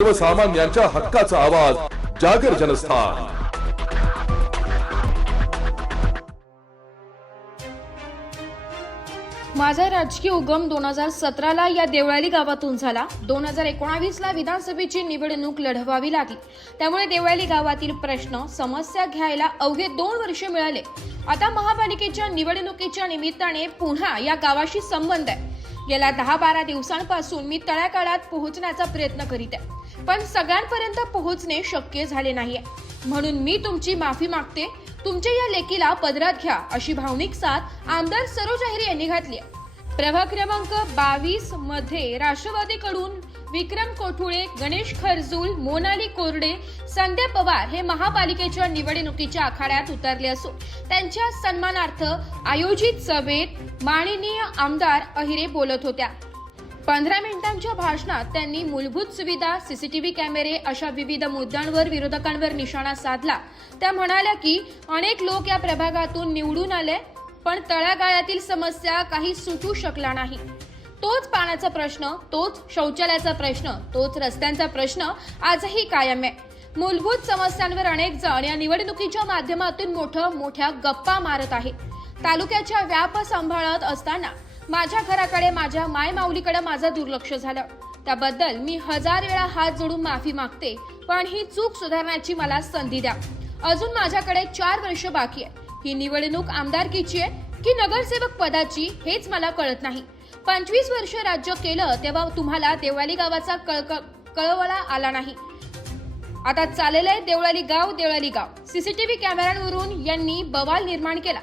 सर्वसामान्यांच्या हक्काचा आवाज जागर जनस्थान। माझा राजकीय उगम 2017 ला या देवळाली गावातून झाला। 2019 ला विधानसभेची निवडणूक लढवावी लागली, त्यामुळे देवळाली गावातील प्रश्न समस्या घ्यायला अवघे 2 वर्ष मिळाले। आता महापालिकेच्या निवडणुकीच्या निमित्ताने पुन्हा या गावाशी संबंध आहे। गेल्या 10-12 दिवसांपासून मी तळागाळात पोहोचण्याचा प्रयत्न करीत आहे, पण सगळ्यांपर्यंत पोहोचणे शक्य झाले नाहीये। म्हणून मी तुमची माफी मागते। तुमच्या या लेकीला पदरात घ्या अशी भावनिक साथ आमदार सरोज अहिरे यांनी घातली आहे। प्रभाग क्रमांक 22 मध्ये राष्ट्रवादीकडून विक्रम कोठुळे, गणेश खरजूल, मोनाली कोरडे, संध्या पवार हे महापालिकेच्या निवडणुकीच्या आखाड्यात उतरले असून त्यांच्या सन्मानार्थ आयोजित सभेत माननीय आमदार अहिरे बोलत होत्या। 15 मिनिटांच्या भाषणात त्यांनी मूलभूत सुविधा, सीसीटीव्ही कॅमेरे अशा विविध मुद्द्यांवर विरोधकांवर निशाणा साधला। त्या म्हणाल्या की अनेक लोक या प्रभागातून निवडून आले, पण तळागाळातील समस्या काही सुटू शकला नाही। तोच पाण्याचा प्रश्न, तोच शौचालयाचा प्रश्न, तोच रस्त्यांचा प्रश्न आजही कायम आहे। मूलभूत समस्यांवर अनेक जण या निवडणुकीच्या माध्यमातून मोठ्या गप्पा मारत आहेत। तालुक्याच्या व्याप सांभाळत असताना माझ्या घराकडे, माझ्या मायमाऊलीकडे माझं दुर्लक्ष झालं। त्याबद्दल मी 1000 वेळा हात जोडून माफी मागते, पण ही चूक सुधारण्याची मला संधी द्या। अजून माझ्याकडे 4 वर्ष बाकी आहे। ही निवडणूक आमदारकीची आहे की नगरसेवक पदाची हेच मला कळत नाही। 25 वर्ष राज्य केलं तेव्हा तुम्हाला देवळाली गावाचा कळवळा आला नाही। आता चाललेलं आहे देवळाली गाव। सीसीटीव्ही कॅमेऱ्यांवरून यांनी बवाल निर्माण केला।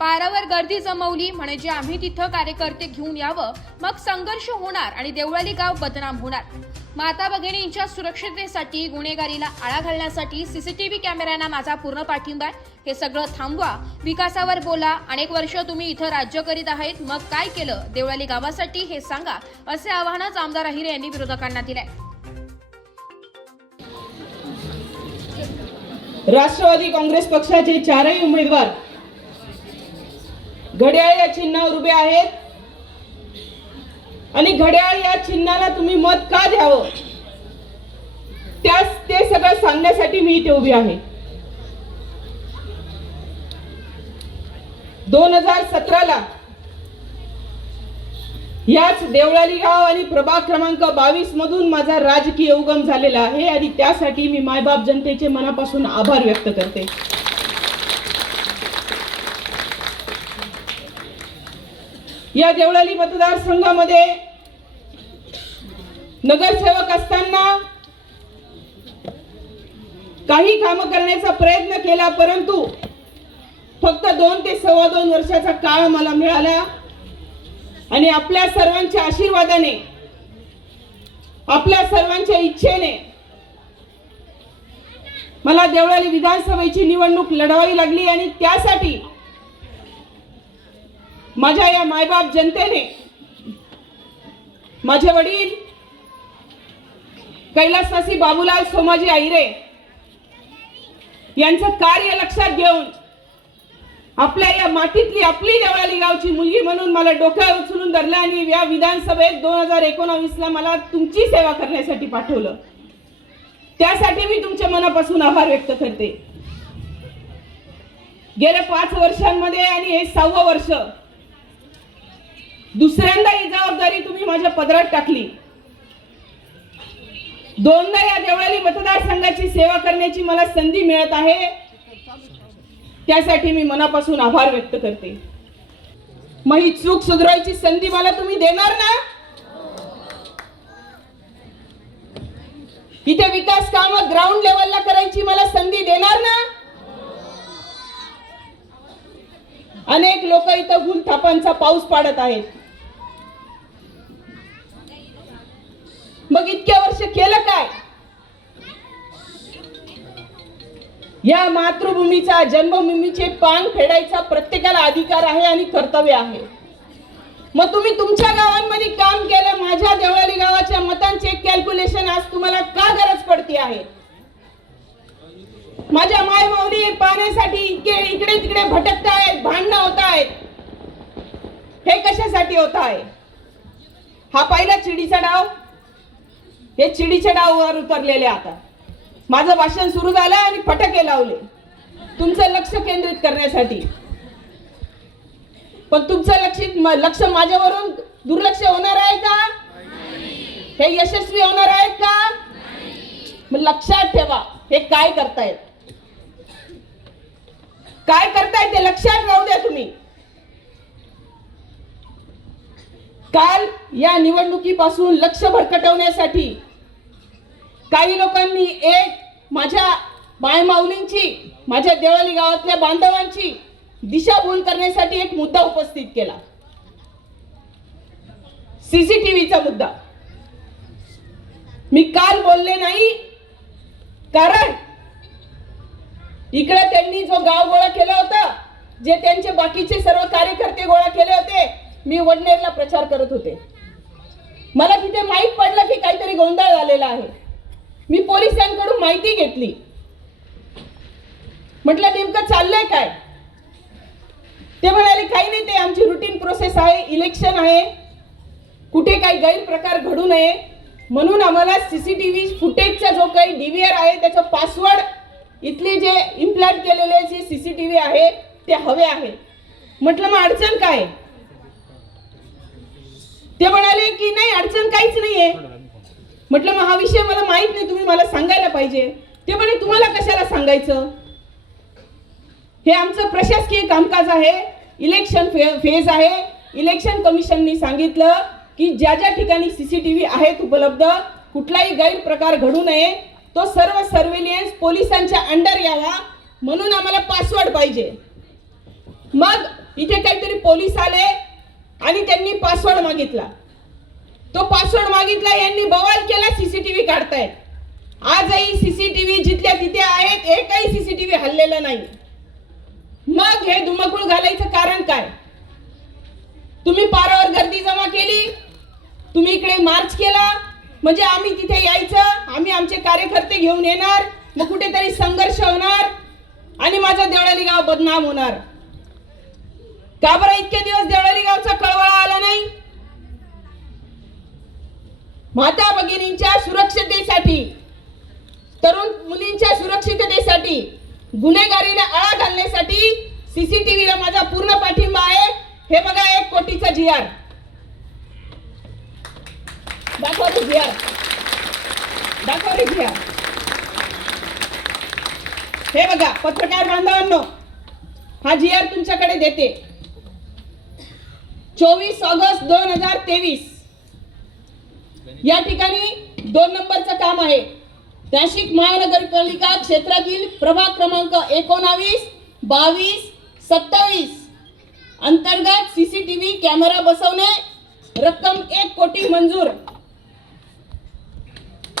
पारावर गर्दी जमवली म्हणजे आम्ही तिथं कार्यकर्ते घेऊन यावं, मग संघर्ष होणार आणि देवळाली गाव बदनाम होणार। माता भगिनींच्या सुरक्षिततेसाठी, गुन्हेगारीला आळा घालण्यासाठी सीसीटीव्ही कॅमेऱ्यांना माझा पूर्ण पाठिंबा आहे। हे सगळं थांबवा, विकासावर बोला। अनेक वर्ष तुम्ही इथं राज्य करीत आहेत, मग काय केलं देवळाली गावासाठी हे सांगा, असे आवाहनच आमदार अहिरे यांनी विरोधकांना दिले। राष्ट्रवादी काँग्रेस पक्षाचे 4ही उमेदवार घड्याळ या चिन्हावर उभे आहेत आणि घड्याळ या चिन्हाला तुम्ही मत का द्यावं ते सगळं सांगण्यासाठी मी इथे उभी आहे। 2017 ला याच देवळाली गाव आणि प्रभाग क्रमांक 22 मधून माझा राजकीय उगम झालेला आहे आणि त्यासाठी मी मायबाप जनतेचे मनापासून आभार व्यक्त करते। या देवळाली मतदारसंघामध्ये नगरसेवक असताना काही काम करण्याचा प्रयत्न केला, परंतु फक्त 2 ते 2.25 वर्षाचा काळ मला मिळाला आणि आपल्या सर्वांच्या आशीर्वादाने, आपल्या सर्वांच्या इच्छेने मला देवळाली विधानसभेची निवडणूक लढवावी लागली आणि त्यासाठी माझ्या या मायबाप जनतेने, माझे वडील कैलासवासी बाबूलाल सोमाजी अहिरे यांचं कार्य लक्षात घेऊन आपल्या या मातीतली आपली देवळाली गावची मुलगी म्हणून मला डोक्यावर उचलून धरलं आणि या विधानसभेत 2019 ला मला तुमची सेवा करण्यासाठी पाठवलं। त्यासाठी मी तुमच्या मनापासून आभार व्यक्त करते। गेल्या 5 वर्षांमध्ये आणि हे 6वं वर्ष, दुसऱ्यांदा ही जबाबदारी तुम्ही माझ्या पदरात टाकली। 2दा या देवळाली मतदारसंघाची सेवा करण्याची मला संधी मिळत आहे, त्यासाठी मी मनापासून आभार व्यक्त करते। मग ही चूक सुधारायची संधी मला तुम्ही देणार ना? इथे विकास कामं ग्राउंड लेवलला करायची मला संधी देणार ना? अनेक लोक इथं गुलथापांचा पाऊस पाडत आहेत, मग इतक्या वर्ष केलं काय? या मातृभूमीचा, जन्मभूमीचे पान फेडायचा प्रत्येकाला अधिकार आहे आणि कर्तव्य आहे। मग तुम्ही तुमच्या गावांमध्ये काम केलं, माझ्या देवळाली गावाच्या मतांचे कॅल्क्युलेशन आज तुम्हाला का गरज पडते आहे? माझ्या मायमाऊली पाण्यासाठी इकडे तिकडे भटकतायत, भांडणं होत आहेत, हे कशासाठी होत आहे? हा पहिला चिडीचा डाव। हे चिडीच्या डावावर उतरलेले. आता माझं भाषण सुरू झालं आणि फटाके लावले तुमचं लक्ष केंद्रित करण्यासाठी. पण तुमचं लक्ष माझ्यावरून दुर्लक्ष होणार आहे का? हे यशस्वी होणार आहेत का? मग लक्षात ठेवा हे काय करतायत, काय करतायत ते लक्षात राहू द्या तुम्ही. काल या निवडणुकीपासून लक्ष भरकटवण्यासाठी काही लोकांनी एक माझ्या मायमाऊलींची, माझ्या देवळाली गावातल्या बांधवांची दिशाभूल करण्यासाठी एक मुद्दा उपस्थित केला, सीसीटीव्हीचा मुद्दा. मी काल बोलले नाही कारण इकडे त्यांनी जो गाव गोळा केला होता, जे त्यांचे बाकीचे सर्व कार्यकर्ते गोळा केले होते, मी वडनेरला प्रचार करत होते. मला तिथे माहित पडलं की काहीतरी गोंधळ झालेला आहे. मी पोलिसांकडून माहिती घेतली. म्हटलं नेमकं चाललंय काय? ते म्हणाले काही नाही, ते आमची रुटीन प्रोसेस आहे, इलेक्शन आहे, कुठे काही गैरप्रकार घडू नये म्हणून आम्हाला सीसीटीव्ही फुटेजचा जो काही डीव्हीआर आहे त्याचं पासवर्ड, इथले जे इम्प्लांट केलेले जे सीसीटीव्ही आहे ते हवे आहे. म्हटलं मग अडचण काय? ते म्हणाले की नाही अडचण काहीच नाहीये. म्हटलं मग हा विषय मला माहित नाही, तुम्ही मला सांगायला पाहिजे. ते म्हणे तुम्हाला कशाला सांगायचं, हे आमचं प्रशासकीय कामकाज आहे, इलेक्शन फेज आहे. इलेक्शन कमिशननी सांगितलं की ज्या ज्या ठिकाणी सीसीटीव्ही आहेत उपलब्ध, कुठलाही गैरप्रकार घडू नये, तो सर्व सर्व्हेलियन्स पोलिसांच्या अंडर यावा म्हणून आम्हाला पासवर्ड पाहिजे. मग इथे काहीतरी पोलीस आले आणि त्यांनी पासवर्ड मागितला. तो पासवर्ड मागितला, यांनी बवाल केला, सीसीटीव्ही काढतायत. आजही सीसीटीव्ही जिथल्या तिथे आहेत, एकही सीसीटीव्ही हल्लेला नाही. मग हे धुमाकूळ घालायचं कारण काय? तुम्ही पारावर गर्दी जमा केली, तुम्ही इकडे मार्च केला, म्हणजे आम्ही तिथे यायचं, आम्ही आमचे कार्यकर्ते घेऊन येणार, मग कुठेतरी संघर्ष होणार आणि माझं देवळाली गाव बदनाम होणार. का बरं इतके दिवस देवळाली गावचा कळवळा आला नाही? माता भगिनींच्या सुरक्षतेसाठी, तरुण मुलींच्या सुरक्षिततेसाठी, गुन्हेगारीला आळा घालण्यासाठी सीसीटीव्हीला माझा पूर्ण पाठिंबा आहे. हे बघा 1 कोटीचा GR दाखवा, तो GR दाखवा, रे GR. हे बघा पत्रकार बांधवांनो, हा GR तुमच्याकडे देते. 24 ऑगस्ट 2023 या ठिकाणी 2 नंबरचं काम आहे. नाशिक महानगरपालिका क्षेत्रातील प्रभाग क्रमांक 19, 22, 27 अंतर्गत सीसीटीव्ही कॅमेरा बसवणे, रक्कम 1 कोटी मंजूर.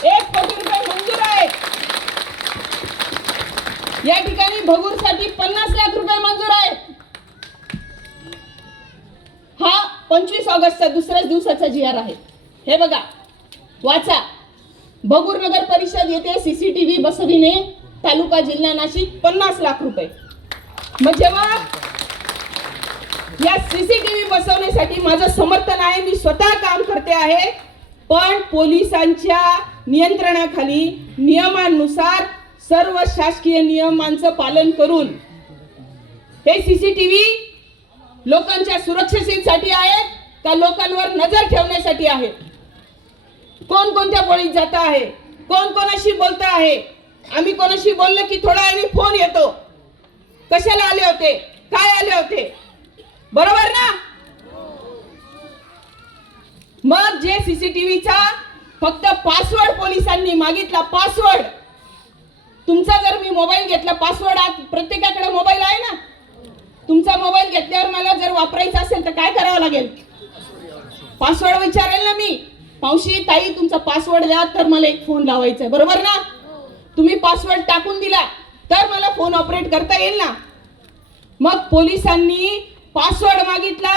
1 कोटी रुपये मंजूर आहे. या ठिकाणी भगूरसाठी 50 लाख रुपये मंजूर आहेत. हा 25 ऑगस्टचा दुसऱ्याच दिवसाचा GR आहे. हे बघा, वाचा. भगूर नगर परिषद येथे सीसीटीव्ही बसविणे, तालुका जिल्हा नाशिक 50 लाख रुपये. मग जेव्हा या सीसीटीव्ही बसवण्यासाठी माझं समर्थन आहे, मी स्वतः काम करते आहे, पण पोलिसांच्या नियंत्रणाखाली नियमानुसार सर्व शासकीय नियमांचं पालन करून हे सीसीटीव्ही लोकांच्या सुरक्षेसाठी आहेत का लोकांवर नजर ठेवण्यासाठी आहेत? कोण कोणत्या बळीत जात आहे, कोण कोणाशी बोलत आहे. आम्ही कोणाशी बोललो की थोडा वेळाने फोन येतो, कशाला आले होते, काय आले होते, बरोबर ना? मग जे सीसीटीव्हीचा फक्त पासवर्ड पोलिसांनी मागितला, पासवर्ड. तुमचा जर मी मोबाईल घेतला, पासवर्ड आज प्रत्येकाकडे मोबाईल आहे ना, तुमचा मोबाईल घेतल्यावर मला जर वापरायचा असेल तर काय करावं लागेल? पासवर्ड विचारेल ना मी, मावशी ताई तुमचा पासवर्ड द्या तर मला एक फोन लावायचा आहे, बरोबर ना? तुम्ही पासवर्ड टाकून दिला तर मला फोन ऑपरेट करता येईल ना. मग पोलिसांनी पासवर्ड मागितला,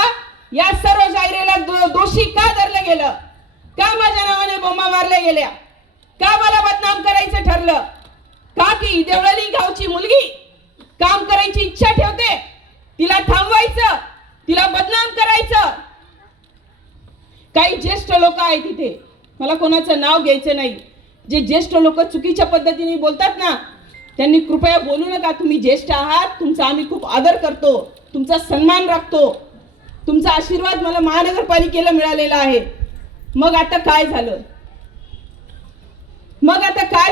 या सर्व जाहिराला दोषी का धरलं गेलं? का माझ्या नावाने बोंबा मारल्या गेल्या? का मला बदनाम करायचं ठरलं? का की देवळाली गावची मुलगी काम करायची इच्छा ठेवते, तिला थांबवायचं, तिला बदनाम करायचं. काही ज्येष्ठ लोक आहेत तिथे, मला कोणाचं नाव घ्यायचं नाही. जे ज्येष्ठ लोक चुकीच्या पद्धतीने बोलतात ना, त्यांनी कृपया बोलू नका. तुम्ही ज्येष्ठ आहात, तुमचा आम्ही खूप आदर करतो, तुमचा सन्मान राखतो, तुमचा आशीर्वाद मला महानगरपालिकेला मिळालेला आहे. मग आता काय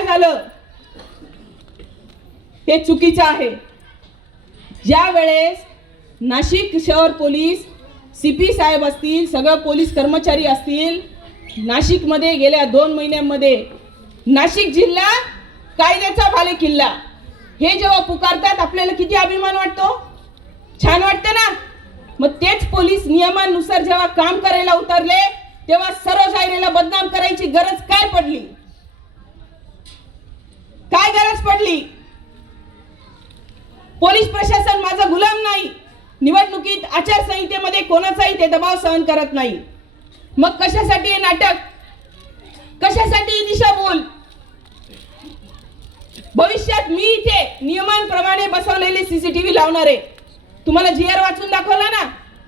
झालं? हे चुकीचं आहे. ज्या वेळेस नाशिक शहर पोलीस CP साहेब असतील, सगळं पोलीस कर्मचारी असतील, नाशिकमध्ये गेल्या 2 महिन्यांमध्ये नाशिक जिल्हा कायद्याचा बालेकिल्ला हे जेव्हा पुकारतात, आपल्याला किती अभिमान वाटतो, छान वाटतं ना. मग तेच पोलीस नियमानुसार जेव्हा काम करायला उतरले, तेव्हा सर्व जाहिराला बदनाम करायची गरज काय पडली? काय गरज पडली? पोलीस प्रशासन माझा गुलाम नाही. निवडणुकीत आचारसंहितेमध्ये कोणाचाही ते दबाव सहन करत नाही. मग कशासाठी हे नाटक? कशासाठी ही दिशाभूल? भविष्यात मी इथे नियमांप्रमाणे बसवलेले CCTV लावणार आहे. तुम्हाला GR वाचून दाखवला ना.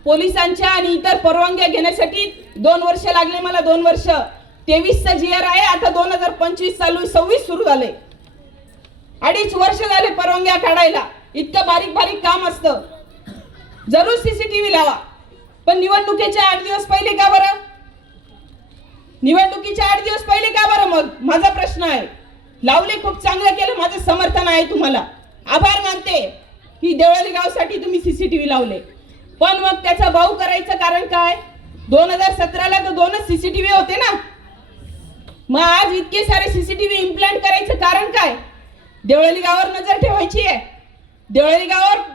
पोलिसांच्या आणि इतर परवानग्या घेण्यासाठी 2 वर्ष लागले मला. 2 वर्ष. 23चा GR आहे, आता 2025 चालू, 26 सुरू झाले. 2.5 वर्ष झाले परवानग्या काढायला. इतकं बारीक बारीक काम असतं. जरूर CCTV लावा, पण निवडणुकीच्या 8 दिवस पहिले का बरं? निवडणुकीच्या 8 दिवस पहिले का बरं? मग माझा प्रश्न आहे. लावले, खूप चांगलं केलं, माझं समर्थन आहे. तुम्हाला आभार मानते की देवळाली गावसाठी तुम्ही CCTV लावले. पण मग त्याचा भाऊ करायचं कारण काय? 2017ला तर 2च CCTV होते ना. मग आज इतके सारे CCTV इम्प्लांट करायचं कारण काय? देवळाली गावावर नजर ठेवायची आहे, देवळाली गावावर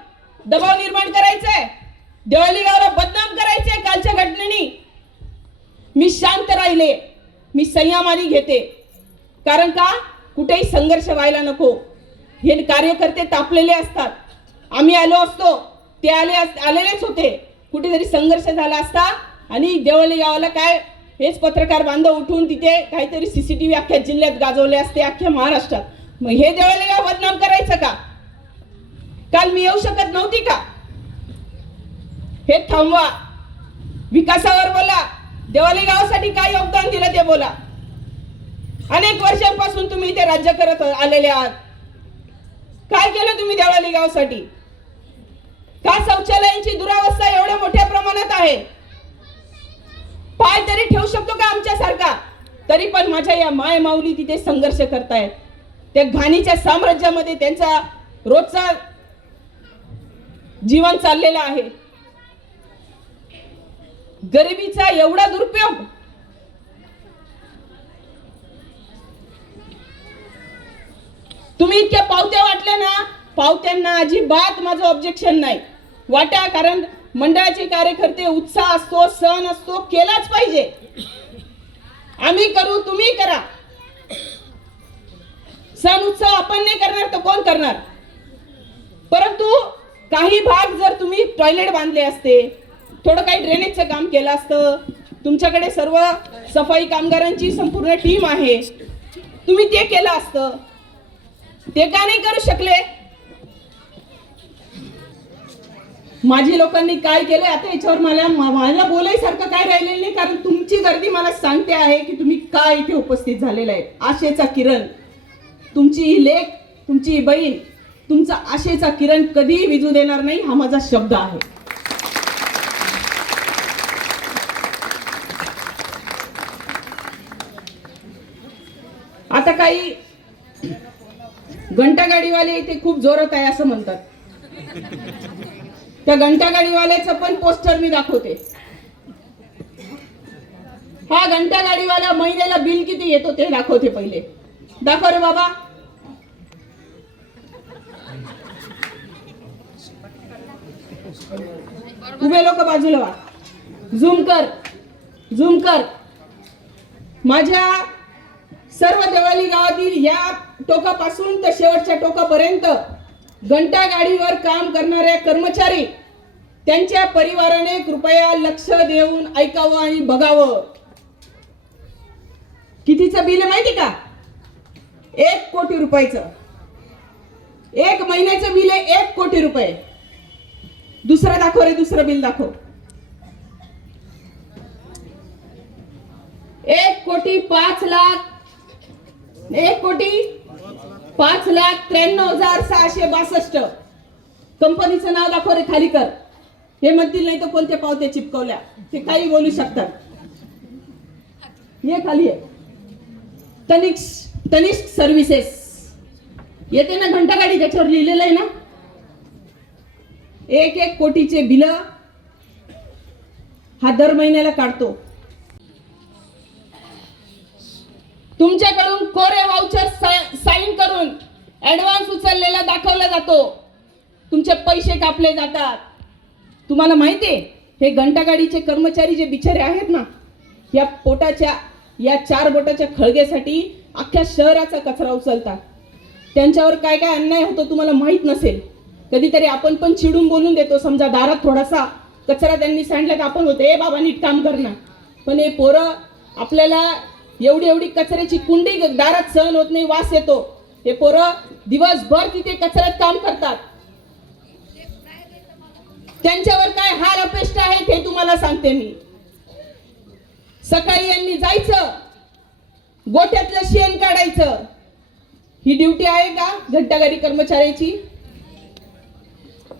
दबाव निर्माण करायचा आहे, देवळाली गावाला बदनाम करायचंय. कालच्या घटनेने मी शांत राहिले, मी संयमाने घेते. कारण का? कुठेही संघर्ष व्हायला नको. हे कार्यकर्ते तापलेले असतात. आम्ही आलो असतो, ते आलेलेच होते. कुठेतरी संघर्ष झाला असता आणि देवळाली गावाला काय, हेच पत्रकार बांधव उठून तिथे काहीतरी CCTV अख्ख्या जिल्ह्यात गाजवले असते, अख्ख्या महाराष्ट्रात. मग हे देवळाली गाव बदनाम करायचं का? काल मी येऊ शकत नव्हती का? हे थांबवा. विकासावर बोला. देवळाली गावासाठी काय योगदान दिलं ते बोला. अनेक वर्षांपासून तुम्ही इथे राज्य करत आलेले आहात. काय केलं तुम्ही देवळाली गावासाठी? का शौचालयांची दुरावस्था एवढ्या मोठ्या प्रमाणात आहे? पाय तरी ठेवू शकतो का आमच्यासारखा? तरी पण माझ्या या माय माऊली तिथे संघर्ष करतायत. त्या घाणीच्या साम्राज्यामध्ये त्यांचा रोजचा जीवन चाललेलं आहे. गरिबीचा एवढा दुरुपयोग. तुम्ही इतक्या पावत्या वाटल्या ना, पावत्यांना अजिबात माझं ऑब्जेक्शन नाही. वाटा, कारण मंडळाचे कार्यकर्ते, उत्साह असतो, सण असतो, केलाच पाहिजे. आम्ही करू, तुम्ही करा. सण उत्सव आपण नाही करणार तर कोण करणार? परंतु काही भाग जर तुम्ही टॉयलेट बांधले असते, थोडं काही ड्रेनेजचं काम केलं असतं, तुमच्याकडे सर्व सफाई कामगारांची संपूर्ण टीम आहे, तुम्ही ते केलं असतं. ते का नाही करू शकले? माझी लोकांनी काय केलं आता याच्यावर मला बोलायसारखं काय राहिलेलं नाही. कारण तुमची गर्दी मला सांगते आहे की तुम्ही काय इथे उपस्थित झालेला आहे. आशेचा किरण, तुमची ही लेक, तुमची ही बहीण, तुमचा आशेचा किरण कधीही विझू देणार नाही, हा माझा शब्द आहे. आता काही घंटागाडीवाले इथे खूप जोरात आहे असं म्हणतात. त्या घंटागाडीवाल्याचं पण पोस्टर मी दाखवते. हा घंटागाडीवाला महिन्याला बिल किती येतो ते दाखवते. पहिले दाखव रे बाबा. उभे लोक बाजूला वा. झूम कर, झूम कर. माझ्या सर्व देवळाली गावातील या टोकापासून तर शेवटच्या टोकापर्यंत घंटा गाडीवर काम करणाऱ्या कर्मचारी, त्यांच्या परिवाराने कृपया लक्ष देऊन ऐकावं आणि बघावं. कितीचं बिल आहे माहिती का? 1 कोटी रुपयाचं. 1 महिन्याचं बिल आहे 1 कोटी रुपये. दुसरं दाखव रे, दुसरं बिल दाखव. 1,05,93,662 कंपनीचं नाव दाखव रे, खाली कर. हे म्हणतील नाही तर कोणत्या पावत्या चिपकवल्या, ते काही बोलू शकतात. ये खाली आहे. तनिष्क सर्व्हिसेस येते ना, घंटागाडी त्याच्यावर लिहिलेलं आहे ना. 1 कोटीचे बिल हा दर महिन्याला काढतो. तुमच्याकडून कोरे वाउचर साइन करून ऍडव्हान्स उचललेला दाखवला जातो. तुमचे पैसे कापले जातात. तुम्हाला माहितीये हे घंटागाडीचे कर्मचारी जे बिचारे आहेत ना, या पोटाच्या या 4 बोटाच्या खळग्यासाठी अख्ख्या शहराचा कचरा उचलतात. त्यांच्यावर काय काय अन्याय होतो तुम्हाला माहित नसेल. कधीतरी आपण पण चिडून बोलून देतो. समजा दारात थोडासा कचरा त्यांनी सांडला तर आपण होते, ए बाबा नीट काम कर ना. पण हे पोरं आपल्याला एवढी कचऱ्याची कुंडी दारात सहन होत नाही, वास येतो. हे पोरं दिवसभर तिथे कचऱ्यात काम करतात. त्यांच्यावर काय हाल अपेष्ट आहेत हे तुम्हाला सांगते मी. सकाळी यांनी जायचं, गोठ्यातलं शेण काढायचं. ही ड्युटी आहे का घंटागाडी कर्मचाऱ्याची?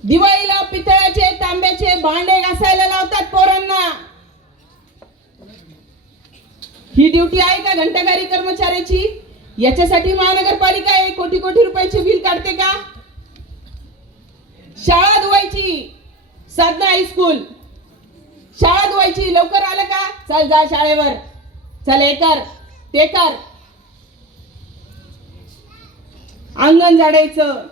दिवाळीला पितळाचे तांब्याचे भांडे घासायला लावतात पोरांना. ही ड्युटी आहे का घंटागाडी कर्मचाऱ्याची? याच्यासाठी महानगरपालिका 1 कोटी रुपयाचे बिल काढते का? शाळा धुवायची, साधना हायस्कूल शाळा धुवायची. लवकर आलं का? चल जा शाळेवर, चल हे कर ते कर. अंगण झाडायचं,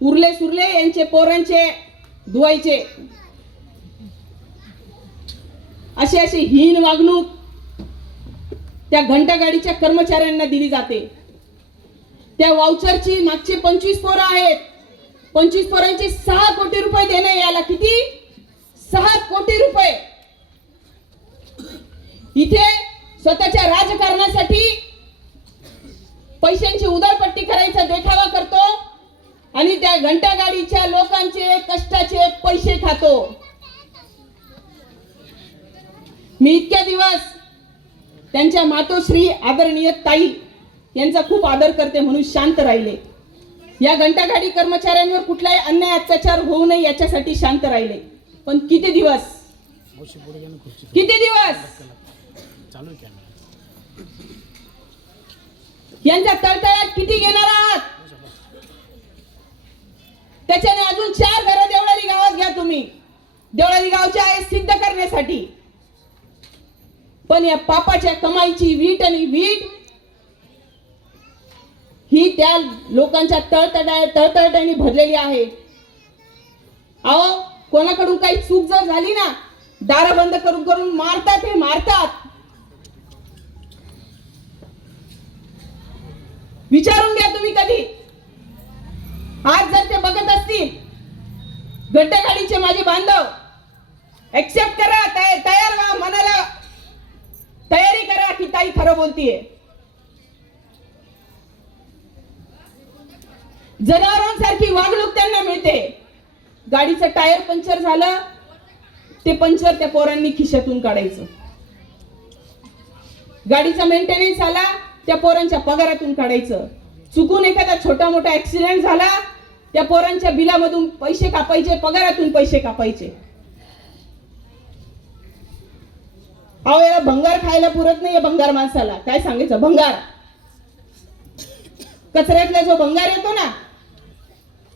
उरले सुरले यांचे पोरांचे धुवायचे. अशी हीन वागणूक त्या घंटागाडीच्या कर्मचाऱ्यांना दिली जाते. त्या वाउचरची मागचे 25 पोरं आहेत. 25 पोरांचे 6 कोटी रुपये देणे. याला किती? 6 कोटी रुपये. इथे स्वतःच्या राजकारणासाठी पैशांची उधळपट्टी करायचा देखावा करतो आणि त्या घंटागाडीच्या लोकांचे कष्टाचे पैसे खातो. मी इतक्या दिवस त्यांच्या मातोश्री आदरणीय ताई यांचा खूप आदर करते म्हणून शांत राहिले. या घंटागाडी कर्मचाऱ्यांवर कुठलाही अन्याय अत्याचार होऊ नये याच्यासाठी शांत राहिले. पण किती दिवस यांच्या तळतळात किती घेणार आहात? त्याच्याने अजून 4 घरं देवळाली गावात घ्या तुम्ही, देवळाली गावचे आहे सिद्ध करण्यासाठी. पण या पापाच्या कमाईची वीट आणि वीट ही त्या लोकांच्या तळतळाने भरलेली आहे. अहो, कोणाकडून काही चूक जर झाली ना, दार बंद करून करून मारतात. हे मारतात. विचारून घ्या तुम्ही कधी. आज जर ते बघत असतील, घंटागाडीचे माझे बांधव एक्सेप्ट करा, तयार व्हा, मनाला तयारी करा की ताई खरं बोलतीये. जनावरांसारखी वागणूक त्यांना मिळते. गाडीचं टायर पंक्चर झालं, ते पंक्चर त्या पोरांनी खिशातून काढायचं. गाडीचा मेंटेनन्स आला, त्या पोरांच्या पगारातून काढायचं. चुकून एखादा छोटा मोठा ऍक्सिडेंट झाला, त्या पोरांच्या बिलामधून पैसे कापायचे, पगारातून पैसे कापायचे. अहो, याला भंगार खायला पुरत नाही. भंगार माणसाला काय सांगायचं? भंगार, कचऱ्यातला जो भंगार येतो ना,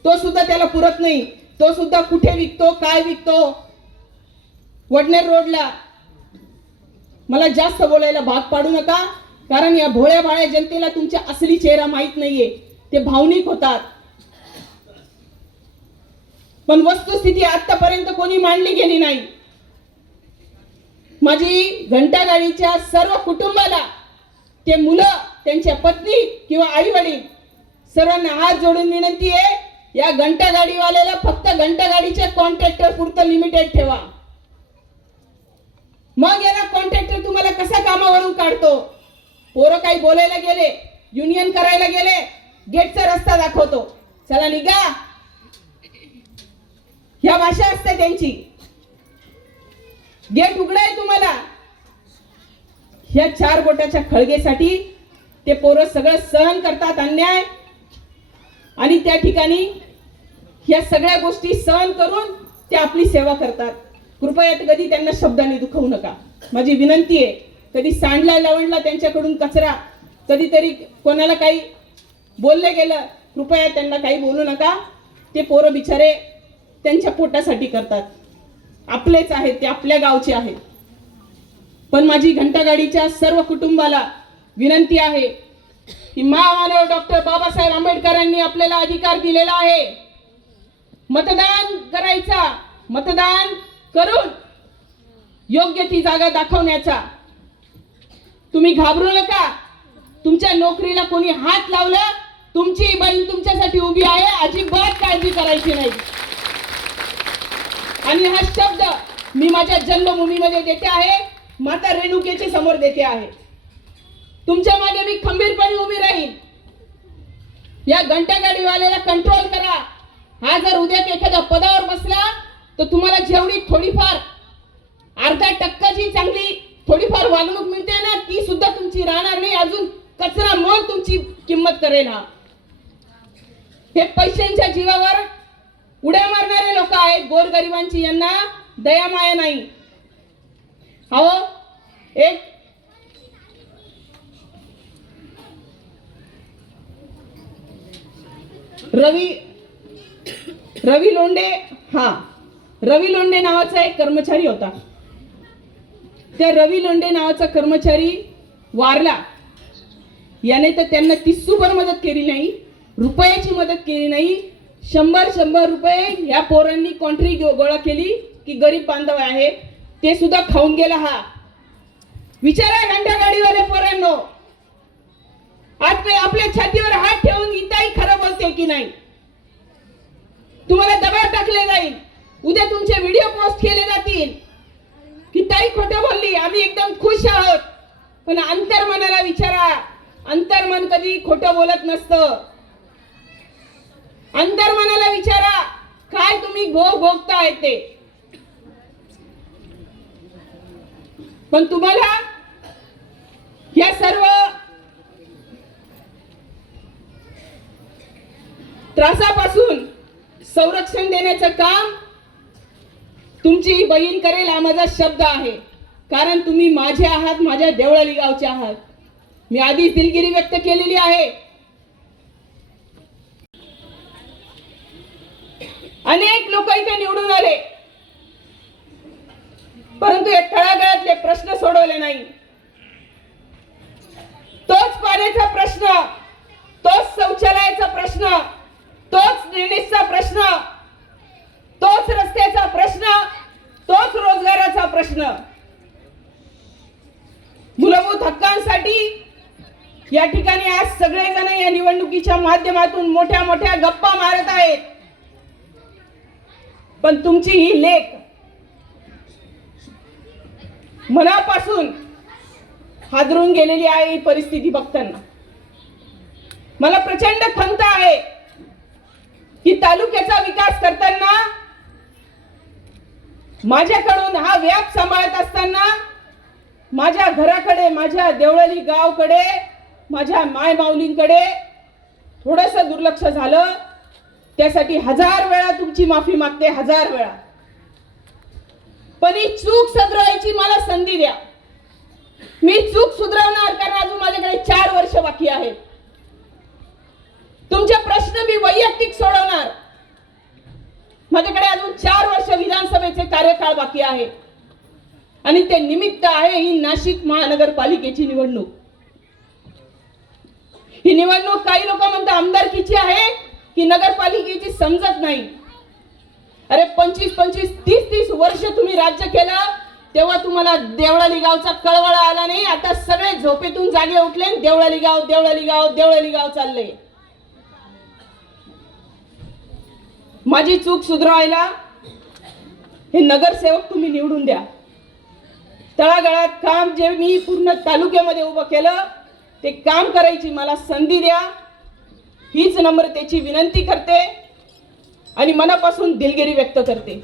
तो सुद्धा त्याला पुरत नाही. तो सुद्धा कुठे विकतो, काय विकतो? वडनेर रोडला. मला जास्त बोलायला भाग पाडू नका, कारण या भोळ्या भाळ्या जनतेला तुमचा असली चेहरा माहित नाहीये. ते भावनिक होतात. पण वस्तुस्थिती आतापर्यंत कोणी मांडली गेली नाही. माझी घंटागाडीच्या सर्व कुटुंबाला, ते मुलं, त्यांच्या पत्नी किंवा आई वडील सर्वांना हात जोडून विनंती आहे, या घंटागाडीवाल्याला फक्त घंटागाडीच्या कॉन्ट्रॅक्टर पुरतं लिमिटेड ठेवा. मग याला कॉन्ट्रॅक्टर तुम्हाला कसा कामावरून काढतो? पोरं काही बोलायला गेले, युनियन करायला गेले, गेटचा रस्ता दाखवतो, चला निघा. ह्या भाषा असते त्यांची. गेट उघडाय तुम्हाला, ह्या 4 बोटाच्या खळगेसाठी ते पोरं सगळं सहन करतात अन्याय, आणि त्या ठिकाणी ह्या सगळ्या गोष्टी सहन करून ते आपली सेवा करतात. कृपया कधी त्यांना शब्दांनी दुखवू नका, माझी विनंती आहे. कधी सांडला लवणला त्यांच्याकडून कचरा, कधीतरी कोणाला काही बोलले गेलं, कृपया त्यांना काही बोलू नका. ते पोरं बिचारे त्यांच्या पोटासाठी करतात, आपलेच आहेत, ते आपल्या गावचे आहेत. पण माझी घंटागाडीच्या सर्व कुटुंबाला विनंती आहे की महामानव डॉक्टर बाबासाहेब आंबेडकरांनी आपल्याला अधिकार दिलेला आहे मतदान करायचा, मतदान करून योग्य ती जागा दाखवण्याचा. तुम्ही घाबरू नका. तुमच्या नोकरीला कोणी हात लावलं, तुमची बहीण तुमच्यासाठी उभी आहे, अजिबात काळजी करायची नाही. आणि हा शब्द मी माझ्या जन्मभूमीमध्ये देते आहे, माता रेणुकेच्या समोर देते आहे. तुमच्या मागे मी खंबीरपणे उभी राहील. या घंटागाडीवाल्याला कंट्रोल करा. हा जर उद्या एखाद्या पदावर बसला तर तुम्हाला जेवढी थोडीफार 0.5% जी चांगली थोडीफार वागणूक मिळते ना, ती सुद्धा तुमची राहणार नाही. अजून कचरा मग तुमची किंमत करेल. हा हे पैशांच्या जीवावर उड्या मारणारे लोक आहेत. गोरगरिबांची यांना दया माया नाही. हो, एक रवी लोंढे, रवी लोंढे नावाचा एक कर्मचारी होता. त्या रवी लोंढे नावाचा कर्मचारी वारला. याने तर त्यांना 30 मदत केली नाही, रुपयाची मदत केली नाही. 100 रुपये या पोरांनी कॉन्ट्री गोळा केली की गरीब बांधव आहे ते सुद्धा खाऊन गेला. हा विचारा घंटागाडीवाले पोरांनो, आज आपल्या छातीवर हात ठेवून इथंही खरं बोलते की नाही. तुम्हाला दबाव टाकले जाईल, उद्या तुमचे व्हिडिओ पोस्ट केले जातील की ताई खोटं बोलली, आम्ही एकदम खुश आहोत. पण अंतर्मनाला विचारा, अंतर्मन कधी खोटं बोलत नसतं. अंतर्मनाला विचारा काय तुम्ही भोगताय ते. पण तुम्हाला या सर्व त्रासापासून संरक्षण देण्याचं काम तुमची बहीण करेल, हा माझा शब्द आहे. कारण तुम्ही माझे आहात, माझ्या देवळाली गावचे आहात. मी आधीच दिलगिरी व्यक्त केलेली आहे. अनेक लोक इथे निवडून आले, परंतु या तळागाळातले प्रश्न सोडवले नाही. तोच पाण्याचा प्रश्न, तोच शौचालयाचा प्रश्न, तोच ड्रेनेजचा प्रश्न, तोच रस्त्याचा प्रश्न, तोच रोजगाराचा प्रश्न. मूलभूत हक्कांसाठी या ठिकाणी आज सगळेजण या निवडणुकीच्या माध्यमातून मोठ्या मोठ्या गप्पा मारत आहेत. पण तुमची ही लेख मनापासून हादरून गेलेली आहे. ही परिस्थिती बघताना मला प्रचंड खंत आहे की तालुक्याचा विकास करताना, माझ्याकडून हा व्याप सांभाळत असताना माझ्या घराकडे, माझ्या देवळाली गावकडे, माझ्या माय माऊलींकडे थोडस दुर्लक्ष झालं. त्यासाठी 1000 वेळा तुमची माफी मागते, 1000 वेळा. पण ही चूक सुधारायची मला संधी द्या. मी चूक सुधारवणार, कारण अजून माझ्याकडे 4 वर्ष बाकी आहेत. तुमचे प्रश्न मी वैयक्तिक सोडवणार. माझ्याकडे अजून 4 वर्ष विधानसभेचे कार्यकाळ बाकी आहे आणि ते निमित्त आहे ही नाशिक महानगरपालिकेची निवडणूक. ही निवडणूक काही लोक म्हणतात आमदारकीची आहे की नगरपालिकेची, समजत नाही. अरे 25-25, 30-30 वर्ष तुम्ही राज्य केलं, तेव्हा तुम्हाला देवळाली गावचा कळवळा आला नाही. आता सगळे झोपेतून जागे उठले, देवळाली गाव, देवळाली गाव, देवळाली गाव चालले. माझी चूक सुधारायला हे नगरसेवक तुम्ही निवडून द्या. तळागाळात काम जे मी पूर्ण तालुक्यामध्ये उभं केलं ते काम करायची मला संधी द्या, हीच नम्रतेची विनंती करते आणि मनापासून दिलगिरी व्यक्त करते.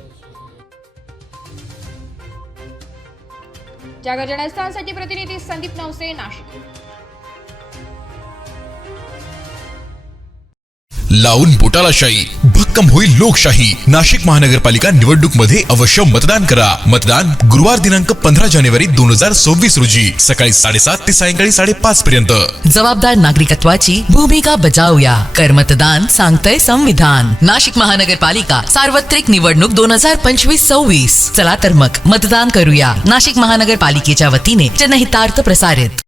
जागर जनस्थानसाठी प्रतिनिधी संदीप नवसे, नाशिक. लावून बोटाला शाही, भक्कम होईल लोकशाही. नाशिक महानगरपालिका निवडणूक मध्ये अवश्य मतदान करा. मतदान गुरुवार दिनांक 15 जानेवारी 2024 रोजी सकाळी 7:30 ते सायंकाळी 5:30 पर्यंत. जबाबदार नागरिकत्वाची भूमिका बजावूया. कर मतदान सांगतंय संविधान. नाशिक महानगरपालिका सार्वत्रिक निवडणूक 2025-26. चला तर मग मतदान करूया. नाशिक महानगरपालिकेच्या वतीने जनहितार्थ प्रसारित.